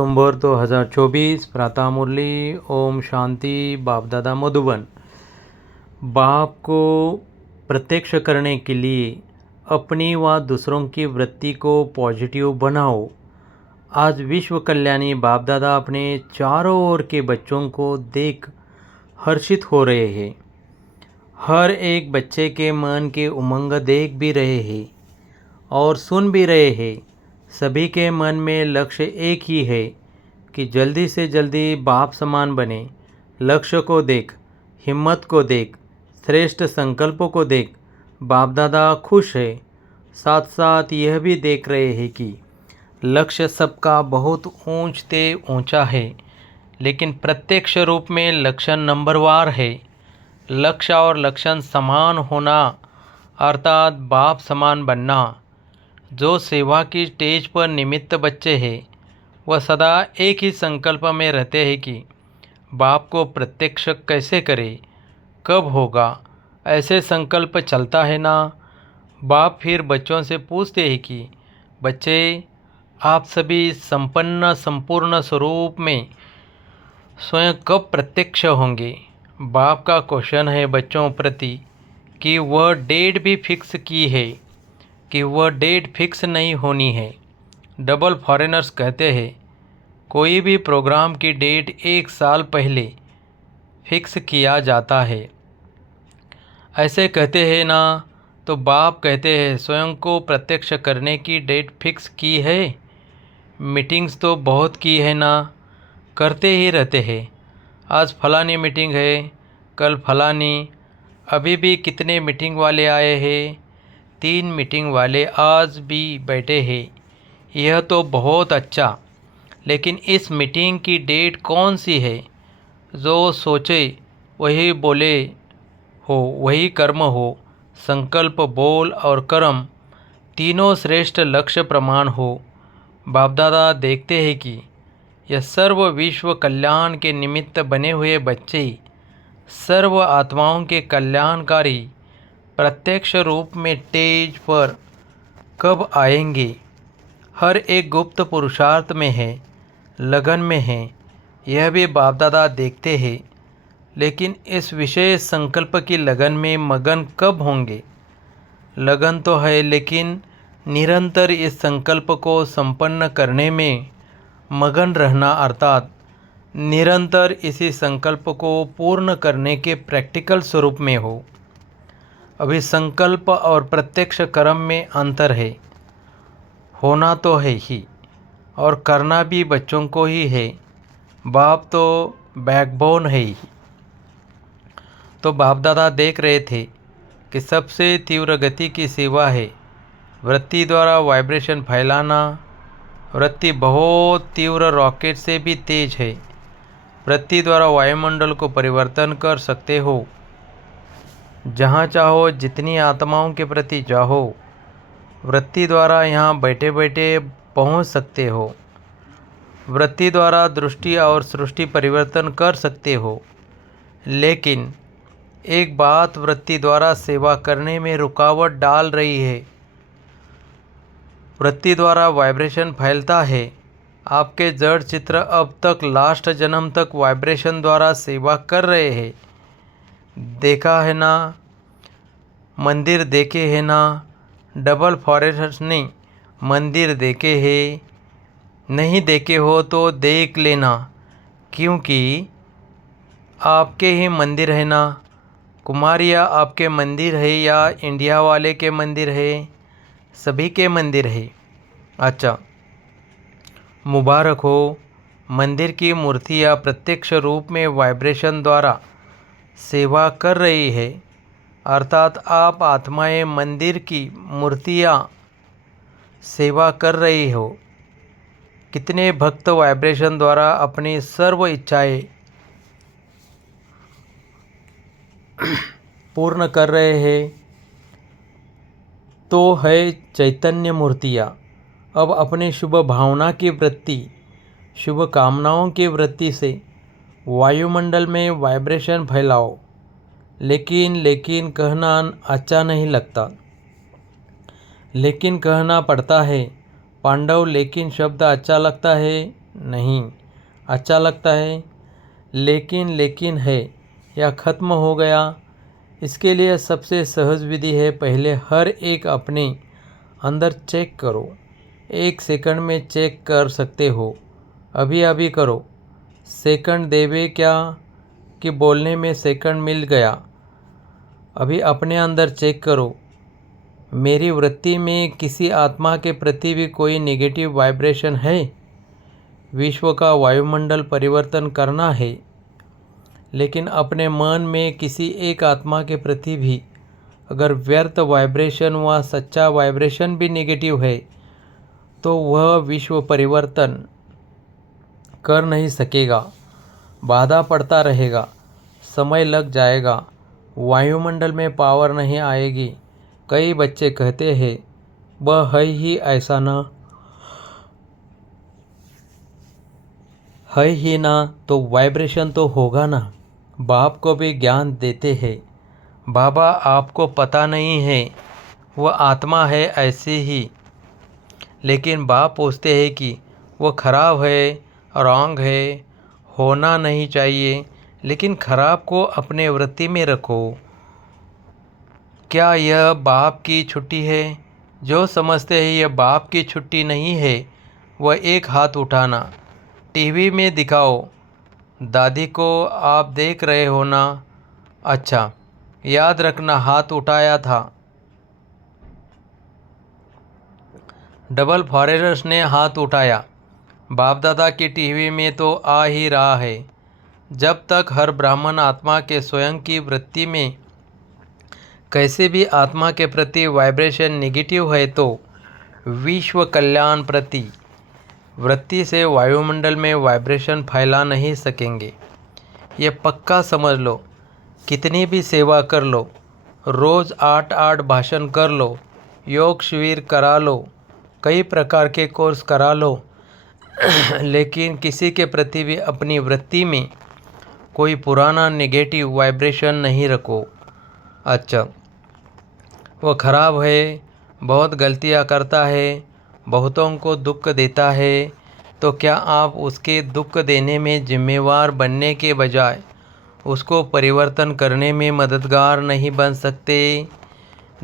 अक्टूबर 2024 प्रातः मुरली। ओम शांति। बाप दादा मधुबन। बाप को प्रत्यक्ष करने के लिए अपनी व दूसरों की वृत्ति को पॉजिटिव बनाओ। आज विश्व कल्याणी बाप दादा अपने चारों ओर के बच्चों को देख हर्षित हो रहे हैं। हर एक बच्चे के मन के उमंग देख भी रहे हैं और सुन भी रहे हैं। सभी के मन में लक्ष्य एक ही है कि जल्दी से जल्दी बाप समान बने। लक्ष्य को देख, हिम्मत को देख, श्रेष्ठ संकल्पों को देख। बाप दादा खुश है। साथ साथ यह भी देख रहे हैं कि लक्ष्य सबका बहुत ऊंचते ऊंचा है, लेकिन प्रत्यक्ष रूप में लक्षण नंबरवार है। लक्ष्य और लक्षण समान होना अर्थात बाप समान बनना। जो सेवा की स्टेज पर निमित्त बच्चे हैं वह सदा एक ही संकल्प में रहते हैं कि बाप को प्रत्यक्ष कैसे करें, कब होगा। ऐसे संकल्प चलता है ना। बाप फिर बच्चों से पूछते हैं कि बच्चे, आप सभी संपन्न संपूर्ण स्वरूप में स्वयं कब प्रत्यक्ष होंगे। बाप का क्वेश्चन है बच्चों प्रति कि वह डेट भी फिक्स की है कि वह डेट फिक्स नहीं होनी है। डबल फॉरेनर्स कहते हैं कोई भी प्रोग्राम की डेट 1 साल पहले फिक्स किया जाता है। ऐसे कहते हैं ना। तो बाप कहते हैं स्वयं को प्रत्यक्ष करने की डेट फिक्स की है। मीटिंग्स तो बहुत की है ना, करते ही रहते हैं। आज फलानी मीटिंग है, कल फलानी। अभी भी कितने मीटिंग वाले आए हैं। 3 मीटिंग वाले आज भी बैठे हैं। यह तो बहुत अच्छा, लेकिन इस मीटिंग की डेट कौन सी है। जो सोचे वही बोले हो, वही कर्म हो। संकल्प, बोल और कर्म तीनों श्रेष्ठ लक्ष्य प्रमाण हो। बाप दादा देखते हैं कि यह सर्व विश्व कल्याण के निमित्त बने हुए बच्चे सर्व आत्माओं के कल्याणकारी प्रत्यक्ष रूप में स्टेज पर कब आएंगे। हर एक गुप्त पुरुषार्थ में है, लगन में है। यह भी बाप दादा देखते हैं, लेकिन इस विशेष संकल्प की लगन में मगन कब होंगे। लगन तो है, लेकिन निरंतर इस संकल्प को संपन्न करने में मगन रहना अर्थात निरंतर इसी संकल्प को पूर्ण करने के प्रैक्टिकल स्वरूप में हो। अभी संकल्प और प्रत्यक्ष कर्म में अंतर है। होना तो है ही और करना भी बच्चों को ही है। बाप तो बैकबोन है ही। तो बाप दादा देख रहे थे कि सबसे तीव्र गति की सेवा है वृत्ति द्वारा वाइब्रेशन फैलाना। वृत्ति बहुत तीव्र रॉकेट से भी तेज है। वृत्ति द्वारा वायुमंडल को परिवर्तन कर सकते हो। जहाँ चाहो, जितनी आत्माओं के प्रति चाहो, वृत्ति द्वारा यहाँ बैठे बैठे पहुँच सकते हो। वृत्ति द्वारा दृष्टि और सृष्टि परिवर्तन कर सकते हो। लेकिन एक बात वृत्ति द्वारा सेवा करने में रुकावट डाल रही है। वृत्ति द्वारा वाइब्रेशन फैलता है। आपके जड़ चित्र अब तक लास्ट जन्म तक वाइब्रेशन द्वारा सेवा कर रहे हैं। देखा है ना, मंदिर देखे है ना। डबल फॉरेनर्स ने मंदिर देखे हैं। नहीं देखे हो तो देख लेना, क्योंकि आपके ही मंदिर है ना। कुमारिया आपके मंदिर है या इंडिया वाले के मंदिर है, सभी के मंदिर है। अच्छा, मुबारक हो। मंदिर की मूर्तियाँ प्रत्यक्ष रूप में वाइब्रेशन द्वारा सेवा कर रही है, अर्थात आप आत्माएं मंदिर की मूर्तियाँ सेवा कर रही हो। कितने भक्त वाइब्रेशन द्वारा अपनी सर्व इच्छाएं पूर्ण कर रहे हैं। तो है चैतन्य मूर्तियाँ। अब अपने शुभ भावना की वृत्ति, शुभ कामनाओं की वृत्ति से वायुमंडल में वाइब्रेशन फैलाओ। लेकिन कहना अच्छा नहीं लगता, लेकिन कहना पड़ता है। पांडव लेकिन शब्द अच्छा लगता है नहीं, अच्छा लगता है, लेकिन है या ख़त्म हो गया। इसके लिए सबसे सहज विधि है, पहले हर एक अपने अंदर चेक करो। 1 सेकंड में चेक कर सकते हो, अभी अभी करो। सेकंड देवे क्या कि बोलने में सेकंड मिल गया। अभी अपने अंदर चेक करो, मेरी वृत्ति में किसी आत्मा के प्रति भी कोई नेगेटिव वाइब्रेशन है? विश्व का वायुमंडल परिवर्तन करना है, लेकिन अपने मन में किसी एक आत्मा के प्रति भी अगर व्यर्थ वाइब्रेशन व सच्चा वाइब्रेशन भी नेगेटिव है, तो वह विश्व परिवर्तन कर नहीं सकेगा, बाधा पड़ता रहेगा, समय लग जाएगा, वायुमंडल में पावर नहीं आएगी। कई बच्चे कहते हैं वह है ही ऐसा ना, है ही ना, तो वाइब्रेशन तो होगा ना। बाप को भी ज्ञान देते हैं, बाबा आपको पता नहीं है, वह आत्मा है ऐसे ही। लेकिन बाप पूछते हैं कि वो खराब है, रॉन्ग है, होना नहीं चाहिए, लेकिन खराब को अपने वृत्ति में रखो। क्या यह बाप की छुट्टी है? जो समझते हैं यह बाप की छुट्टी नहीं है, वह एक हाथ उठाना। टीवी में दिखाओ, दादी को आप देख रहे हो ना? अच्छा, याद रखना हाथ उठाया था। डबल फॉरेनर्स ने हाथ उठाया। बाप दादा की टीवी में तो आ ही रहा है। जब तक हर ब्राह्मण आत्मा के स्वयं की वृत्ति में कैसे भी आत्मा के प्रति वाइब्रेशन नेगेटिव है, तो विश्व कल्याण प्रति वृत्ति से वायुमंडल में वाइब्रेशन फैला नहीं सकेंगे। ये पक्का समझ लो। कितनी भी सेवा कर लो, रोज़ 8-8 भाषण कर लो, योग शिविर करा लो, कई प्रकार के कोर्स करा लो, लेकिन किसी के प्रति भी अपनी वृत्ति में कोई पुराना नेगेटिव वाइब्रेशन नहीं रखो। अच्छा, वो खराब है, बहुत गलतियां करता है, बहुतों को दुख देता है, तो क्या आप उसके दुख देने में जिम्मेवार बनने के बजाय उसको परिवर्तन करने में मददगार नहीं बन सकते?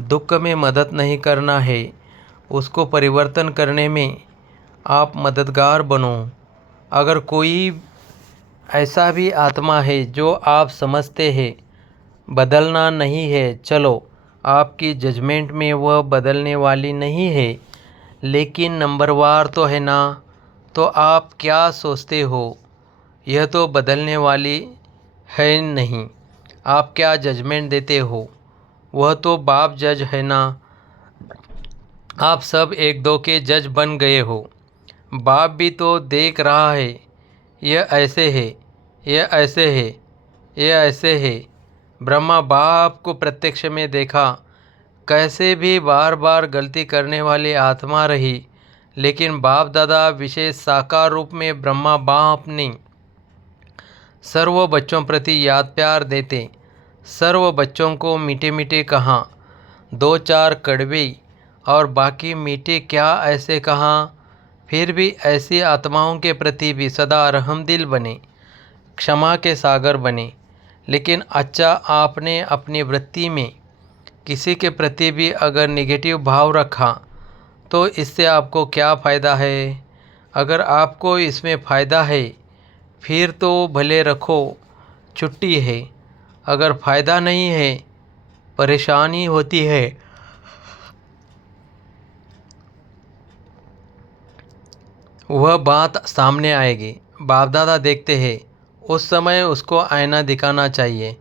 दुख में मदद नहीं करना है, उसको परिवर्तन करने में आप मददगार बनो। अगर कोई ऐसा भी आत्मा है जो आप समझते हैं बदलना नहीं है, चलो आपकी जजमेंट में वह बदलने वाली नहीं है, लेकिन नंबरवार तो है ना, तो आप क्या सोचते हो? यह तो बदलने वाली है नहीं। आप क्या जजमेंट देते हो? वह तो बाप जज है ना। आप सब एक दो के जज बन गए हो। बाप भी तो देख रहा है, यह ऐसे है, यह ऐसे है, यह ऐसे है। ब्रह्मा बाप को प्रत्यक्ष में देखा, कैसे भी बार बार गलती करने वाली आत्मा रही, लेकिन बाप दादा विशेष साकार रूप में ब्रह्मा बाप ने सर्व बच्चों प्रति याद प्यार देते, सर्व बच्चों को मीठे मीठे कहा, 2-4 कड़वे और बाकी मीठे क्या ऐसे कहा। फिर भी ऐसी आत्माओं के प्रति भी सदा रहमदिल बने, क्षमा के सागर बने। लेकिन अच्छा, आपने अपनी वृत्ति में किसी के प्रति भी अगर नेगेटिव भाव रखा, तो इससे आपको क्या फ़ायदा है? अगर आपको इसमें फ़ायदा है, फिर तो भले रखो, छुट्टी है। अगर फ़ायदा नहीं है, परेशानी होती है, वह बात सामने आएगी। बाप दादा देखते हैं, उस समय उसको आईना दिखाना चाहिए।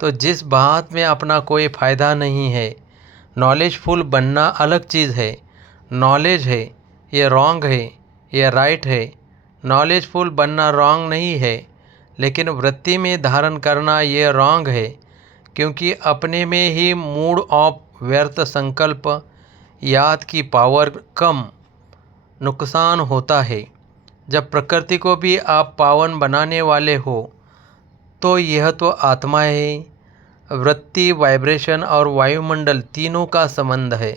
तो जिस बात में अपना कोई फ़ायदा नहीं है, नॉलेजफुल बनना अलग चीज़ है। नॉलेज है, ये रॉन्ग है, ये राइट है। नॉलेजफुल बनना रॉन्ग नहीं है, लेकिन वृत्ति में धारण करना ये रॉन्ग है, क्योंकि अपने में ही मूड ऑफ व्यर्थ संकल्प, याद की पावर कम, नुकसान होता है। जब प्रकृति को भी आप पावन बनाने वाले हो, तो यह तो आत्मा है। वृत्ति, वाइब्रेशन और वायुमंडल तीनों का संबंध है।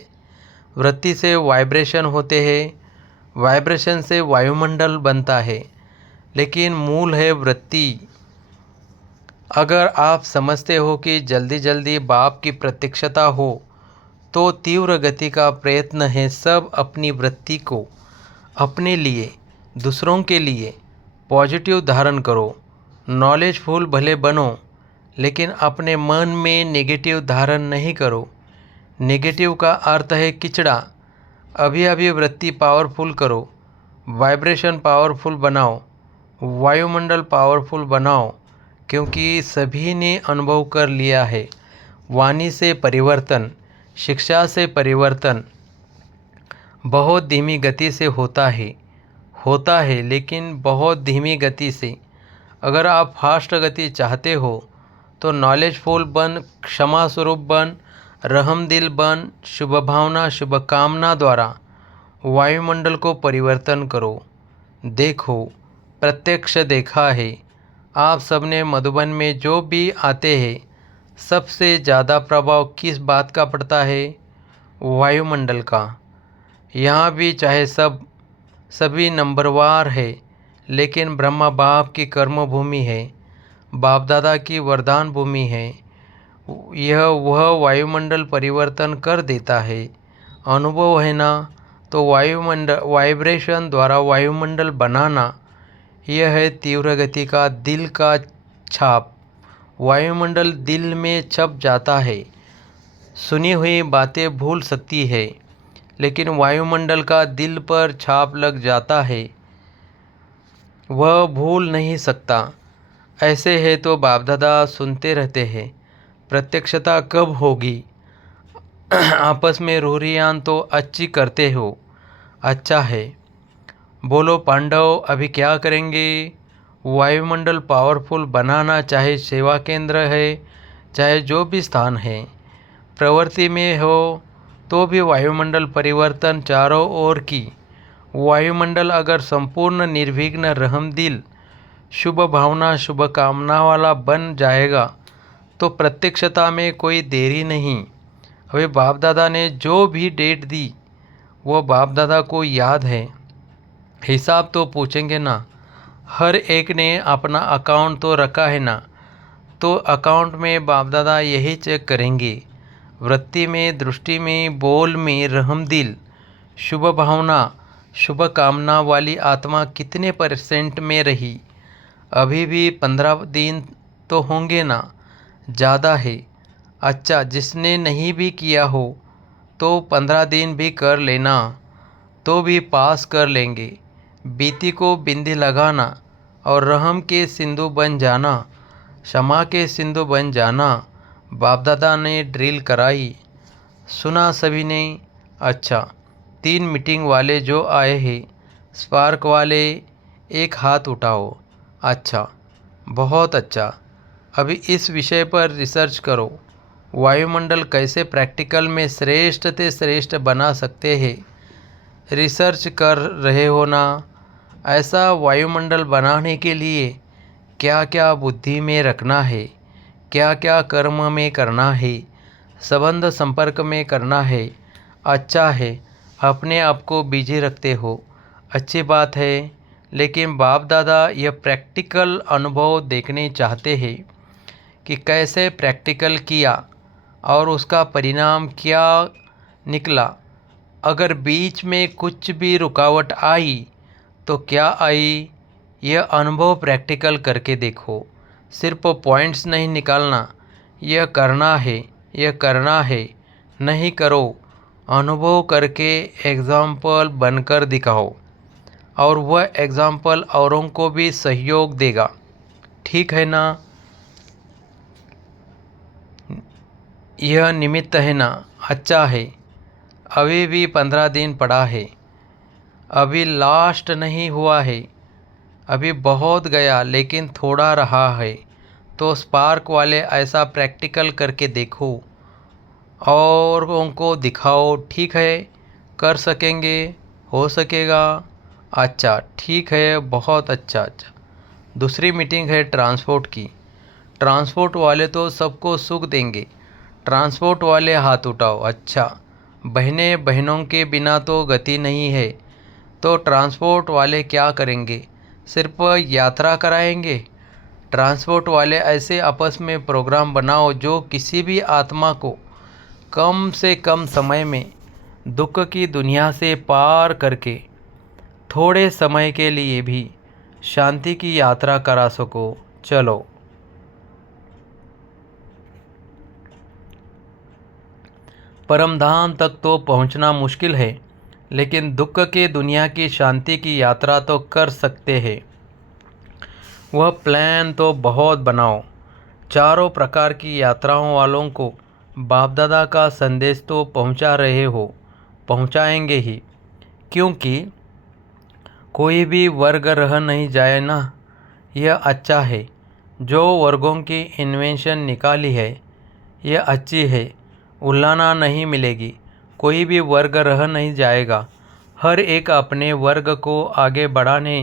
वृत्ति से वाइब्रेशन होते हैं, वाइब्रेशन से वायुमंडल बनता है। लेकिन मूल है वृत्ति। अगर आप समझते हो कि जल्दी जल्दी बाप की प्रत्यक्षता हो तो तीव्र गति का प्रयत्न है सब अपनी वृत्ति को अपने लिए, दूसरों के लिए पॉजिटिव धारण करो। नॉलेजफुल भले बनो, लेकिन अपने मन में नेगेटिव धारण नहीं करो। नेगेटिव का अर्थ है किचड़ा। अभी अभी वृत्ति पावरफुल करो, वाइब्रेशन पावरफुल बनाओ, वायुमंडल पावरफुल बनाओ, क्योंकि सभी ने अनुभव कर लिया है। वाणी से परिवर्तन, शिक्षा से परिवर्तन बहुत धीमी गति से होता है, लेकिन बहुत धीमी गति से। अगर आप फास्ट गति चाहते हो तो नॉलेजफुल बन, क्षमा स्वरूप बन, रहमदिल बन, शुभ भावना शुभ कामना द्वारा वायुमंडल को परिवर्तन करो। देखो, प्रत्यक्ष देखा है। आप सबने मधुबन में जो भी आते हैं, सबसे ज़्यादा प्रभाव किस बात का पड़ता है? वायुमंडल का। यहाँ भी चाहे सभी नंबरवार है, लेकिन ब्रह्मा बाप की कर्म भूमि है, बाप दादा की वरदान भूमि है। वह वायुमंडल परिवर्तन कर देता है। अनुभव है ना? तो वायुमंडल वाइब्रेशन द्वारा वायुमंडल बनाना, यह है तीव्र गति का दिल का छाप। वायुमंडल दिल में छप जाता है। सुनी हुई बातें भूल सकती है, लेकिन वायुमंडल का दिल पर छाप लग जाता है, वह भूल नहीं सकता। ऐसे है तो बाप दादा सुनते रहते हैं, प्रत्यक्षता कब होगी? आपस में रूरियान तो अच्छी करते हो, अच्छा है। बोलो पांडव, अभी क्या करेंगे? वायुमंडल पावरफुल बनाना, चाहे सेवा केंद्र है, चाहे जो भी स्थान है, प्रवृत्ति में हो तो भी वायुमंडल परिवर्तन चारों ओर की। वायुमंडल अगर संपूर्ण निर्विघ्न रहमदिल शुभ भावना शुभ कामना वाला बन जाएगा तो प्रत्यक्षता में कोई देरी नहीं। अभी बाप दादा ने जो भी डेट दी वो बाप दादा को याद है। हिसाब तो पूछेंगे ना, हर एक ने अपना अकाउंट तो रखा है ना, तो अकाउंट में बाप दादा यही चेक करेंगे। वृत्ति में, दृष्टि में, बोल में रहमदिल शुभ भावना शुभ कामना वाली आत्मा कितने % में रही? अभी भी 15 दिन तो होंगे ना, ज़्यादा है। अच्छा, जिसने नहीं भी किया हो तो 15 दिन भी कर लेना, तो भी पास कर लेंगे। बीती को बिंदी लगाना और रहम के सिंधु बन जाना, क्षमा के सिंधु बन जाना। बाप दादा ने ड्रिल कराई, सुना सभी ने? अच्छा, 3 मीटिंग वाले जो आए हैं, स्पार्क वाले एक हाथ उठाओ। अच्छा, बहुत अच्छा। अभी इस विषय पर रिसर्च करो, वायुमंडल कैसे प्रैक्टिकल में श्रेष्ठ से श्रेष्ठ बना सकते हैं। रिसर्च कर रहे हो ना? ऐसा वायुमंडल बनाने के लिए क्या क्या बुद्धि में रखना है, क्या क्या कर्म में करना है, संबंध संपर्क में करना है। अच्छा है, अपने आप को बिजी रखते हो, अच्छी बात है, लेकिन बाप दादा यह प्रैक्टिकल अनुभव देखने चाहते हैं कि कैसे प्रैक्टिकल किया और उसका परिणाम क्या निकला। अगर बीच में कुछ भी रुकावट आई तो क्या आई, यह अनुभव प्रैक्टिकल करके देखो। सिर्फ पॉइंट्स नहीं निकालना, यह करना है, यह करना है, नहीं करो, अनुभव करके एग्जाम्पल बनकर दिखाओ और वह एग्जाम्पल औरों को भी सहयोग देगा। ठीक है ना? यह निमित्त है ना? अच्छा है। अभी भी 15 दिन पड़ा है, अभी लास्ट नहीं हुआ है, अभी बहुत गया लेकिन थोड़ा रहा है। तो स्पार्क वाले ऐसा प्रैक्टिकल करके देखो और उनको दिखाओ। ठीक है, कर सकेंगे, हो सकेगा? अच्छा, ठीक है, बहुत अच्छा। अच्छा, दूसरी मीटिंग है ट्रांसपोर्ट की। ट्रांसपोर्ट वाले तो सबको सुख देंगे, ट्रांसपोर्ट वाले हाथ उठाओ। अच्छा, बहनों के बिना तो गति नहीं है, तो ट्रांसपोर्ट वाले क्या करेंगे? सिर्फ यात्रा कराएंगे। ट्रांसपोर्ट वाले ऐसे आपस में प्रोग्राम बनाओ जो किसी भी आत्मा को कम से कम समय में दुख की दुनिया से पार करके थोड़े समय के लिए भी शांति की यात्रा करा सको। चलो, परमधाम तक तो पहुंचना मुश्किल है, लेकिन दुख के दुनिया की शांति की यात्रा तो कर सकते हैं। वह प्लान तो बहुत बनाओ। चारों प्रकार की यात्राओं वालों को बाप दादा का संदेश तो पहुंचा रहे हो, पहुंचाएंगे ही, क्योंकि कोई भी वर्ग रह नहीं जाए ना। यह अच्छा है। जो वर्गों की इन्वेंशन निकाली है यह अच्छी है। उल्लाना नहीं मिलेगी। कोई भी वर्ग रह नहीं जाएगा। हर एक अपने वर्ग को आगे बढ़ाने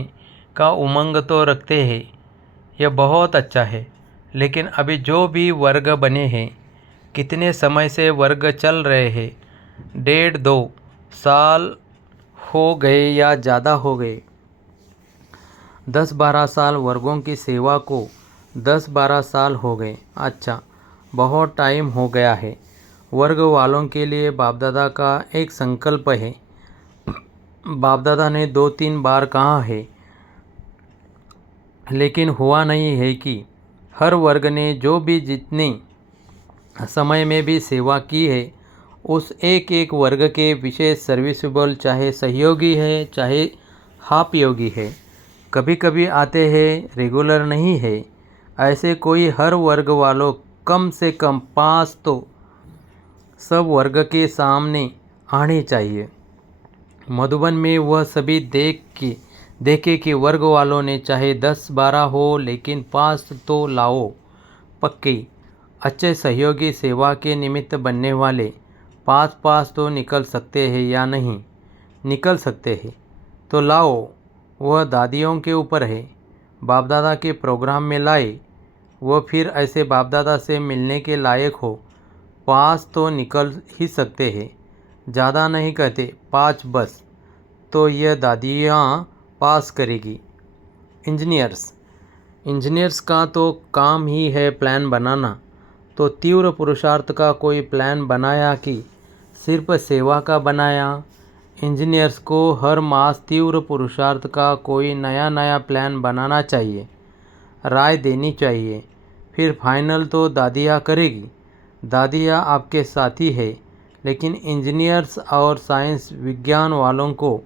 का उमंग तो रखते हैं। यह बहुत अच्छा है। लेकिन अभी जो भी वर्ग बने हैं, कितने समय से वर्ग चल रहे हैं, 1.5-2 साल हो गए या ज़्यादा हो गए। 10-12 साल वर्गों की सेवा को 10-12 साल हो गए। अच्छा, बहुत टाइम हो गया है। वर्ग वालों के लिए बाप दादा का एक संकल्प है। बाप दादा ने 2-3 बार कहा है, लेकिन हुआ नहीं है कि हर वर्ग ने जो भी जितने समय में भी सेवा की है, उस एक एक वर्ग के विशेष सर्विसेबल, चाहे सहयोगी है चाहे हाफ योगी है, कभी कभी आते हैं, रेगुलर नहीं है। ऐसे कोई हर वर्ग वालों कम से कम 5 तो सब वर्ग के सामने आने चाहिए। मधुबन में वह सभी देखे कि वर्ग वालों ने चाहे 10-12 हो, लेकिन 5 तो लाओ। पक्के अच्छे सहयोगी सेवा के निमित्त बनने वाले 5 तो निकल सकते हैं या नहीं निकल सकते हैं तो लाओ। वह दादियों के ऊपर है। बाप दादा के प्रोग्राम में लाए। वह फिर ऐसे बाप दादा से मिलने के लायक हो। 5 तो निकल ही सकते हैं। ज़्यादा नहीं कहते, 5 बस। तो यह दादियाँ पास करेगी। इंजीनियर्स का तो काम ही है प्लान बनाना। तो तीव्र पुरुषार्थ का कोई प्लान बनाया कि सिर्फ सेवा का बनाया? इंजीनियर्स को हर मास तीव्र पुरुषार्थ का कोई नया प्लान बनाना चाहिए, राय देनी चाहिए। फिर फाइनल तो दादिया करेगी। दादिया आपके साथी है, लेकिन इंजीनियर्स और साइंस विज्ञान वालों को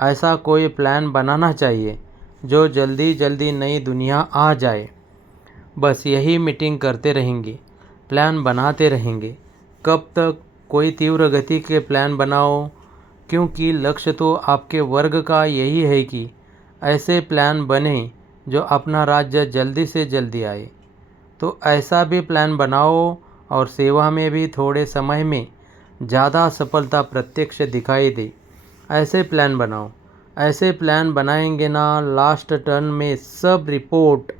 ऐसा कोई प्लान बनाना चाहिए जो जल्दी नई दुनिया आ जाए। बस यही मीटिंग करते रहेंगे, प्लान बनाते रहेंगे। कब तक? कोई तीव्र गति के प्लान बनाओ, क्योंकि लक्ष्य तो आपके वर्ग का यही है कि ऐसे प्लान बने जो अपना राज्य जल्दी से जल्दी आए। तो ऐसा भी प्लान बनाओ और सेवा में भी थोड़े समय में ज़्यादा सफलता प्रत्यक्ष दिखाई दे। ऐसे प्लान बनाओ। ऐसे प्लान बनाएंगे ना, लास्ट टर्न में सब रिपोर्ट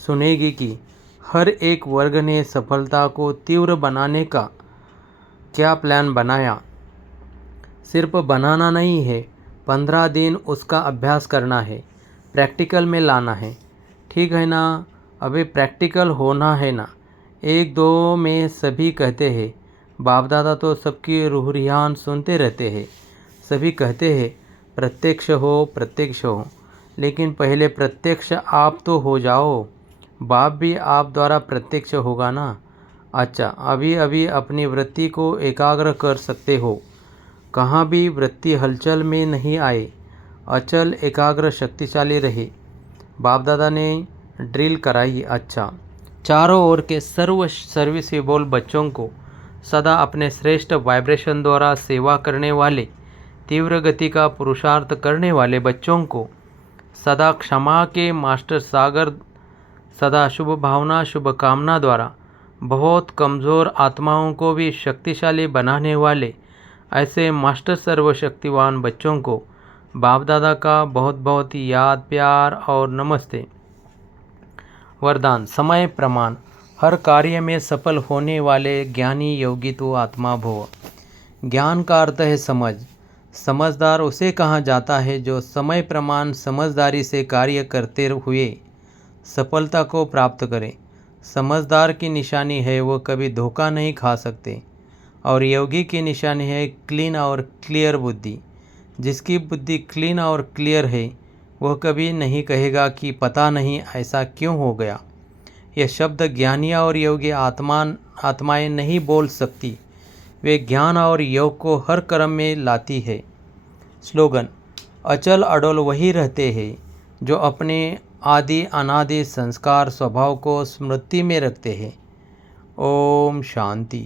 सुनेगी कि हर एक वर्ग ने सफलता को तीव्र बनाने का क्या प्लान बनाया। सिर्फ बनाना नहीं है, 15 दिन उसका अभ्यास करना है, प्रैक्टिकल में लाना है। ठीक है ना? अभी प्रैक्टिकल होना है ना। 1-2 में सभी कहते हैं, बाप दादा तो सबकी रूह-रियान सुनते रहते हैं। सभी कहते हैं प्रत्यक्ष हो, लेकिन पहले प्रत्यक्ष आप तो हो जाओ। बाप भी आप द्वारा प्रत्यक्ष होगा ना। अच्छा, अभी अपनी वृत्ति को एकाग्र कर सकते हो। कहाँ भी वृत्ति हलचल में नहीं आए। अचल, एकाग्र, शक्तिशाली रहे। बाप दादा ने ड्रिल कराई। अच्छा, चारों ओर के सर्विसेबल बच्चों को सदा अपने श्रेष्ठ वाइब्रेशन द्वारा सेवा करने वाले, तीव्र गति का पुरुषार्थ करने वाले बच्चों को सदा क्षमा के मास्टर सागर, सदा शुभ भावना, शुभ कामना द्वारा बहुत कमज़ोर आत्माओं को भी शक्तिशाली बनाने वाले ऐसे मास्टर सर्वशक्तिवान बच्चों को बाप दादा का बहुत बहुत याद, प्यार और नमस्ते। वरदान, समय प्रमाण। हर कार्य में सफल होने वाले ज्ञानी योगी तो आत्मा भव। ज्ञान का अर्थ है समझ। समझदार उसे कहा जाता है जो समय प्रमाण समझदारी से कार्य करते हुए सफलता को प्राप्त करे। समझदार की निशानी है वो कभी धोखा नहीं खा सकते। और योगी की निशानी है क्लीन और क्लियर बुद्धि। जिसकी बुद्धि क्लीन और क्लियर है वह कभी नहीं कहेगा कि पता नहीं ऐसा क्यों हो गया। यह शब्द ज्ञानी और योगी आत्माएं नहीं बोल सकती। वे ज्ञान और योग को हर कर्म में लाती है। स्लोगन: अचल अडोल वही रहते हैं जो अपने आदि अनादि संस्कार स्वभाव को स्मृति में रखते हैं। ओम शांति।